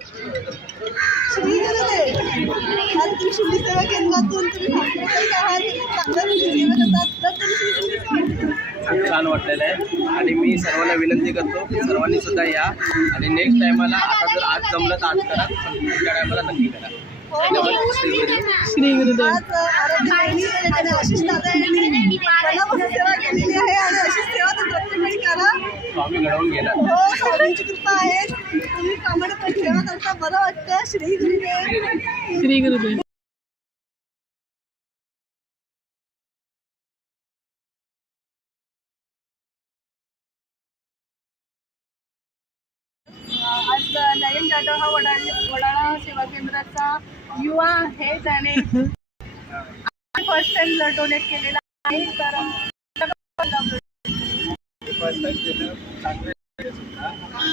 तुम्ही सेवा केंद्रातून तुम्ही आहात सेवा करतात. तर तुम्ही. खूप छान वाटलेलं आहे. आणि मी सर्वांना विनंती करतो की सर्वांनी सुद्धा या. आणि नेक्स्ट टायमाला आता जर आज जमलं तर आज करा. पण टायमाला नक्की करा. धन्यवाद. श्री गुरुदेव. श्री गुरुदेव. आज आरोग्य बहिणी आणि आशिष दादा यांनी मनापासून सेवा केलेली आहे आणि अशीच सेवा तुम्ही प्रत्येक वेळी करा स्वामी घडवून गेला. हो स्वामींची कृपा आहे. तुम्ही प्रामाणिकपणे सेवा करता. बरं वाटतं श्री गुरुदेव. श्री गुरुदेव. आज नयन जाधव हा वडाळा वडाळा सेवा केंद्राचा युवा आहे त्याने. फर्स्ट टाइम ब्लड डोनेट केलेला आहे. तर सुद्धा आणि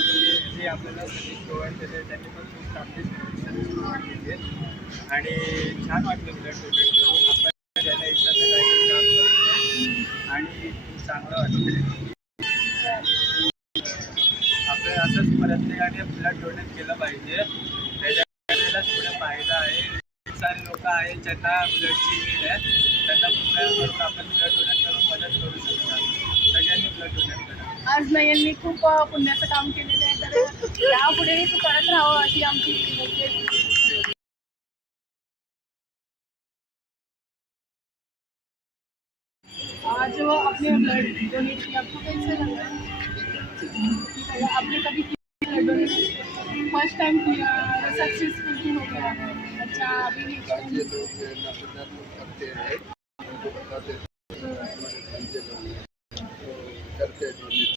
जे आपल्याला सर्विस प्रोव्हाइड केले त्यांनी पण खूप चांगली सर्विस प्रोव्हाइड केली आहे. आणि छान वाटलं ब्लड डोनेट करून आपण त्याला इच्छाचं काहीतरी काम करतो आणि चांगलं वाटलं आपलं असंच प्रत्येकाने ब्लड डोनेट केलं पाहिजे त्याच्या थोडं फायदा आहे खूप सारे लोक आहेत ज्यांना ब्लडची नीड आहे त्यांना करून आपण ब्लड डोनेट करून नयननी खूप पुण्याचं काम केलेलं आहे. तर यापुढेही तू करत राहावं अशी आमची विनंती आज जो आपने ब्लड किया आपको कैसे लगा आपने कभी ब्लड डोनेट फ़र्स्ट टाइम किया सक्सेसफुल भी हो गया अच्छा अभी करते हैं.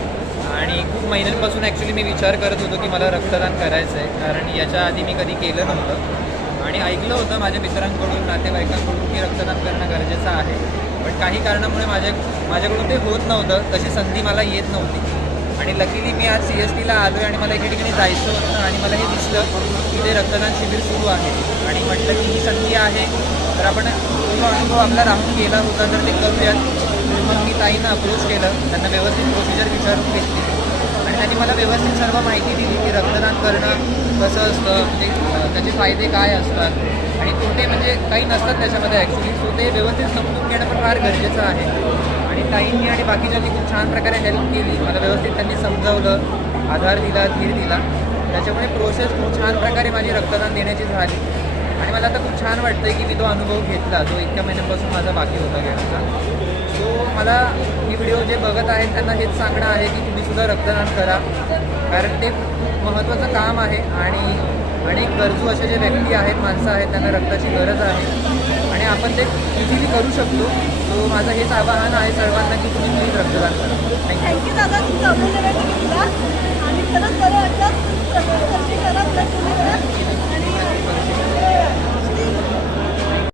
आणि खूप महिन्यांपासून ॲक्च्युली मी विचार करत होतो की मला रक्तदान करायचं आहे कारण याच्या आधी मी कधी केलं नव्हतं. आणि ऐकलं होतं माझ्या मित्रांकडून नातेवाईकांकडून की रक्तदान करणं गरजेचं आहे. पण काही कारणामुळे माझ्या माझ्याकडून ते होत नव्हतं. तशी संधी मला येत नव्हती. आणि लकीली मी आज सी एस टीला आलो आहे आणि मला एके ठिकाणी जायचं होतं आणि मला हे दिसलं की ते रक्तदान शिबिर सुरू आहे. आणि म्हटलं की ही संधी आहे. तर आपण तो अनुभव आपला राहून गेला होता. तर ते करूयात. मग मी ताईंना अप्रोच केलं. त्यांना व्यवस्थित प्रोसिजर विचारून घेतली. त्यांनी मला व्यवस्थित सर्व माहिती दिली की रक्तदान करणं कसं असतं म्हणजे त्याचे फायदे काय असतात. आणि तोटे म्हणजे काही नसतात त्याच्यामध्ये ॲक्च्युली सो ते व्यवस्थित समजून घेणं पण फार गरजेचं आहे. आणि ताईंनी आणि बाकीच्यांनी खूप छान प्रकारे हेल्प केली. मला व्यवस्थित त्यांनी समजावलं आधार दिला धीर दिला. त्याच्यामुळे प्रोसेस खूप छान प्रकारे माझी रक्तदान देण्याची झाली. आणि मला आता खूप छान वाटतं की मी तो अनुभव घेतला. जो इतक्या महिन्यापासून माझा बाकी होता घेण्याचा सो मला ही व्हिडिओ जे बघत आहेत त्यांना हेच सांगणं आहे की तुम्ही सुद्धा रक्तदान करा. कारण ते खूप महत्त्वाचं काम आहे आणि अनेक गरजू असे जे व्यक्ती आहेत माणसं आहेत त्यांना रक्ताची गरज आहे. आणि आपण ते इझिली करू शकतो. सो माझं हेच आवाहन आहे सर्वांना की तुम्ही रक्तदान करा. थँक्यू दादा.